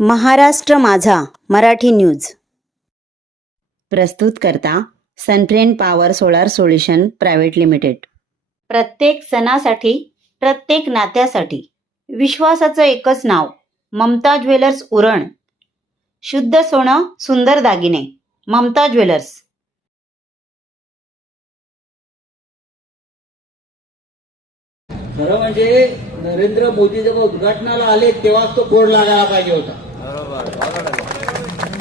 महाराष्ट्र माझा मराठी न्यूज प्रस्तुत करता Sunfriend power solar solution private limited. प्रत्येक सणासाठी, प्रत्येक नात्यासाठी विश्वासाचं एकच नाव, ममता ज्वेलर्स उरण। शुद्ध सोनं, सुंदर दागिने, ममता ज्वेलर्स। खरं म्हणजे नरेंद्र मोदी जेव्हा उद्घाटनाला आले तेव्हाच तो बोर्ड लागायला पाहिजे होता।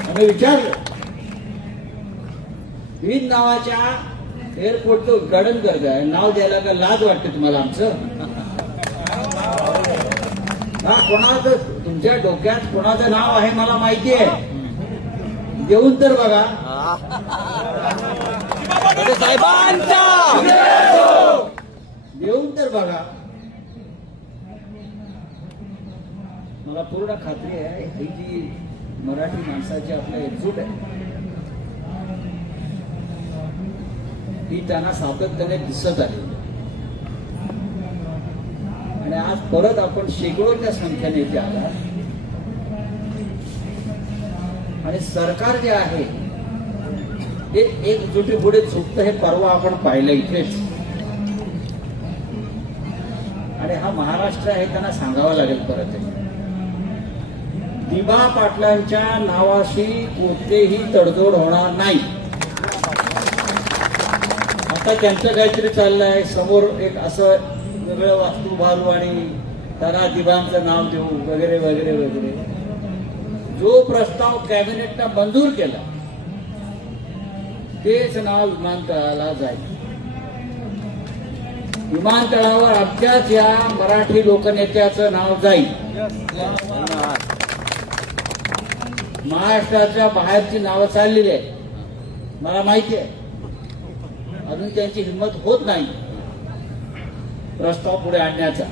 आम्ही विचारलं, विन नावाच्या एअरपोर्टचं उद्घाटन करताय, नाव द्यायला का लाज वाटते तुम्हाला आमचं? हा, कोणाचं तुमच्या डोक्यात कोणाचं नाव आहे मला माहिती आहे, देऊन तर बघा। साहेबांचा देऊन तर बघा। मला पूर्ण खात्री आहे ही जी मराठी माणसाची आपल्या एकजूट आहे ही त्यांना सातत्याने दिसत आली आणि आज परत आपण शेकडोच्या संख्येने इथे आला आणि सरकार जे आहे ते एकजुटीपुढे झुकतं हे परवा आपण पाहिलं इथेच। आणि हा महाराष्ट्र आहे त्यांना सांगावं लागेल परत, दिबा पाटलांच्या नावाशी कोणतेही तडजोड होणार नाही। आता त्यांचं काहीतरी चाललंय, समोर एक असं वेगळं वास्तू बांधू आणि त्याला दिबांचं नाव देऊ वगैरे वगैरे वगैरे। जो प्रस्ताव कॅबिनेटनं मंजूर केला तेच नाव विमानतळाला जाईल। विमानतळावर अद्याप या मराठी लोकनेत्याचं नाव जाईल। महाराष्ट्राच्या बाहेरची नावं चाललेली आहे, मला माहिती आहे, अजून त्यांची हिंमत होत नाही प्रस्ताव पुढे आणण्याचा।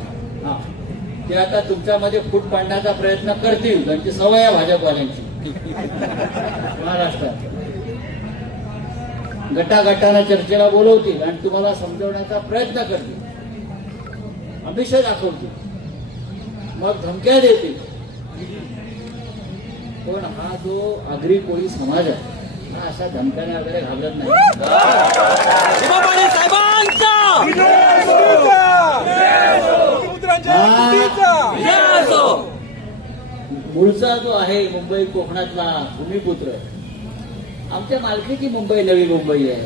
ते आता तुमच्यामध्ये फूट पाडण्याचा प्रयत्न करतील, त्यांची सवय आहे भाजपवाल्यांची। महाराष्ट्रात गटागटाने चर्चेला बोलवतील आणि तुम्हाला समजवण्याचा प्रयत्न करतील, अभिषेक दाखवतील, मग धमक्या देतील। पण हा जो आगरी कोळी समाज आहे हा अशा धमक्याने वगैरे घाबरत नाही। मूळचा जो आहे मुंबई कोकणातला भूमिपुत्र, आमच्या मालकीची मुंबई नवी मुंबई आहे।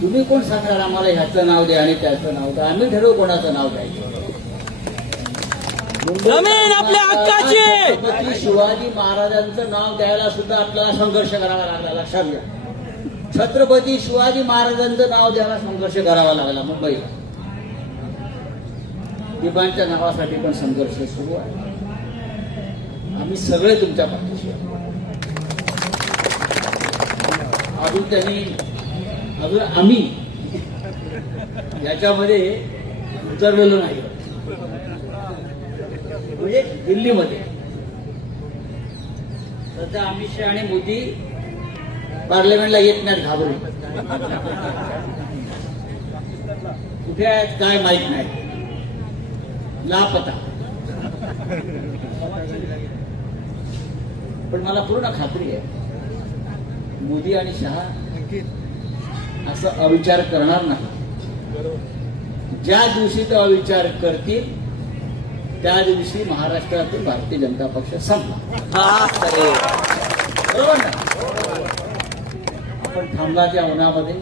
तुम्ही कोण सांगणार आम्हाला ह्याचं नाव द्या आणि त्याचं नाव द्या? आम्ही ठरवू कोणाचं नाव द्यायचं। जमीन आपल्या हक्काची। छत्रपती शिवाजी महाराजांचं नाव द्यायला सुद्धा आपल्याला संघर्ष करावा लागला, लक्षात घ्या। छत्रपती शिवाजी महाराजांचं नाव द्यायला संघर्ष करावा लागला मुंबईला। दिबांच्या नावासाठी पण संघर्ष सुरू आहे। आम्ही सगळे तुमच्या पाठीशी आहोत। अजून आम्ही याच्यामध्ये उतरलेलो नाही, म्हणजे दिल्लीमध्ये सध्या अमित शहा आणि मोदी पार्लमेंटला येत नाहीत, घाबरून कुठे आहेत काय माहित नाही, लापता। पण मला पूर्ण खात्री आहे मोदी आणि शहा असं अविचार करणार नाही। ज्या दिवशी ते अविचार करतील त्या दिवशी महाराष्ट्रातील भारतीय जनता पक्ष संपला, बरोबर ना? आपण थांबलाच्या उन्हामध्ये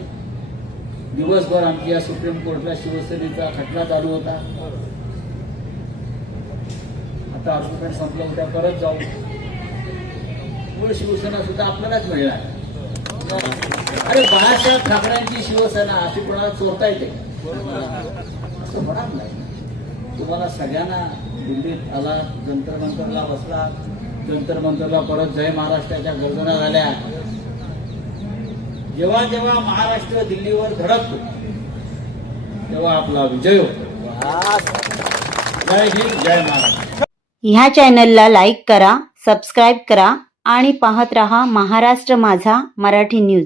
दिवसभर आमची या सुप्रीम कोर्टला शिवसेनेचा खटला चालू होता। आता आर्ग्युमेंट संपलं, उद्या परत जाऊ, मूळ शिवसेना सुद्धा आपल्यालाच मिळणार। अरे बाळासाहेब ठाकरेंची शिवसेना अशी कोणाला चोरता येते? असं होणार नाही। तुम्हाला सगळ्यांना दिल्लीत आला, जंतर मंतरला बसला, जंतर मंतरला परत जय महाराष्ट्राच्या गर्जना झाल्या। जेव्हा जेव्हा महाराष्ट्र दिल्लीवर धडकतो तेव्हा आपला विजय होतो। जय हिंद, जय महाराष्ट्र। ह्या चॅनलला लाईक करा, सबस्क्राईब करा आणि पाहत रहा महाराष्ट्र माझा मराठी न्यूज।